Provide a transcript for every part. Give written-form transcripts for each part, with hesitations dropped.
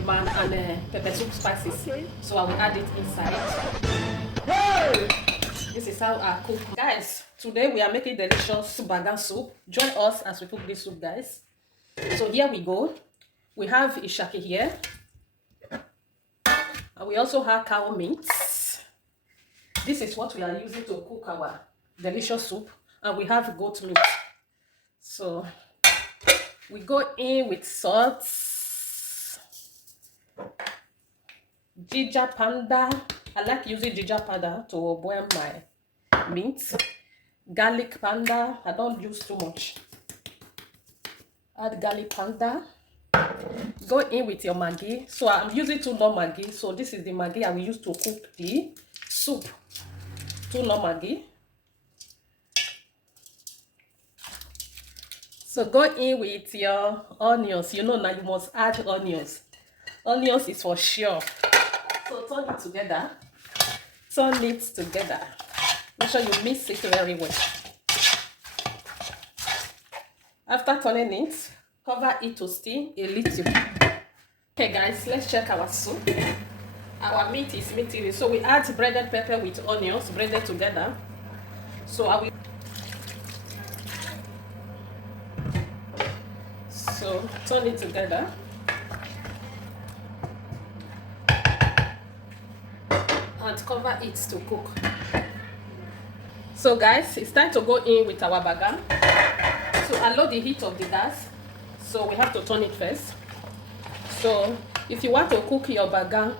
man and pepper soup spices. Okay. So I will add it inside. Hey! This is how I cook. Guys, today we are making delicious banga soup. Join us as we cook this soup, guys. So here we go. We have ishaki here. And we also have cow meat. This is what we are using to cook our delicious soup. And we have goat meat. So we go in with salt, ginger powder. I like using ginger powder to boil my meat. Garlic powder. I don't use too much. Add garlic powder. Go in with your Maggi. So I'm using 2 non Maggi. So this is the Maggi I will use to cook the soup. 2 non Maggi. So go in with your onions. You know now you must add onions. Onions is for sure. So turn it together. Turn it together. Make sure you mix it very well. After turning it, cover it to steam a little. Okay guys, let's check our soup. Our meat is meaty. So we add breaded pepper with onions breaded together. So I will turn it together. And cover it to cook. So guys, it's time to go in with our banga. So allow the heat of the gas. So we have to turn it first. So if you want to cook your banga,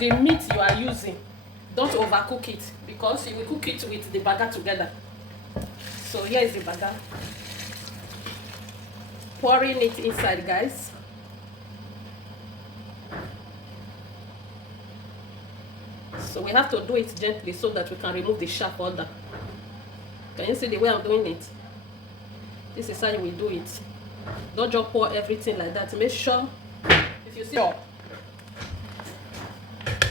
the meat you are using, don't overcook it because you will cook it with the banga together. So here is the banga. Pouring it inside, guys. So we have to do it gently so that we can remove the sharp order. Can you see the way I'm doing it? This is how you will do it. Don't just pour everything like that. Make sure, if you see,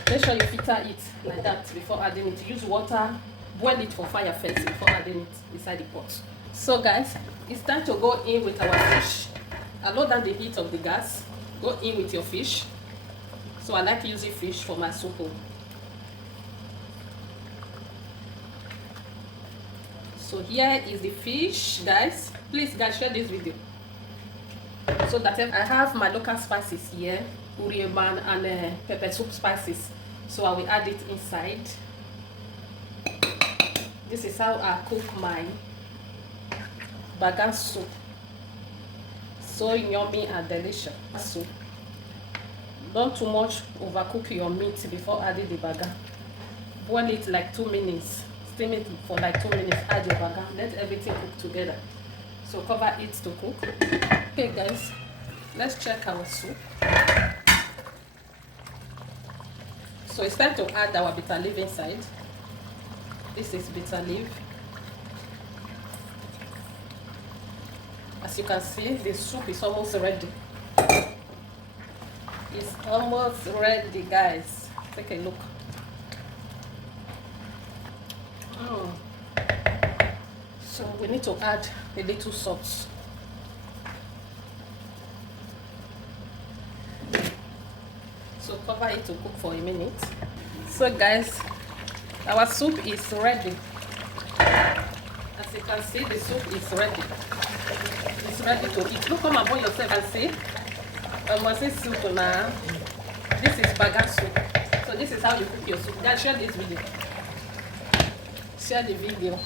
make sure you filter it like that before adding it. Use water, boil it for fire first before adding it inside the pot. So guys, it's time to go in with our fish. Allow down the heat of the gas. Go in with your fish. So I like using fish for my soup. So here is the fish, guys. Please guys, share this video. So that I have my local spices here, uriman and pepper soup spices. So I will add it inside. This is how I cook my banga soup. So yummy and delicious soup. Don't too much overcook your meat before adding the banga. Boil it like 2 minutes. Steam it for like 2 minutes. Add your banga. Let everything cook together. So cover it to cook. Okay guys, let's check our soup. So it's time to add our bitter leaf inside. This is bitter leaf. As you can see, the soup is almost ready. It's almost ready, guys. Take a look. So we need to add a little salt. So cover it to cook for a minute. So guys, our soup is ready. As you can see, the soup is ready. It's ready to eat. Look, come and boil yourself and see. I must say soup now. This is banga soup. So this is how you cook your soup. Guys, share this video. Share the video.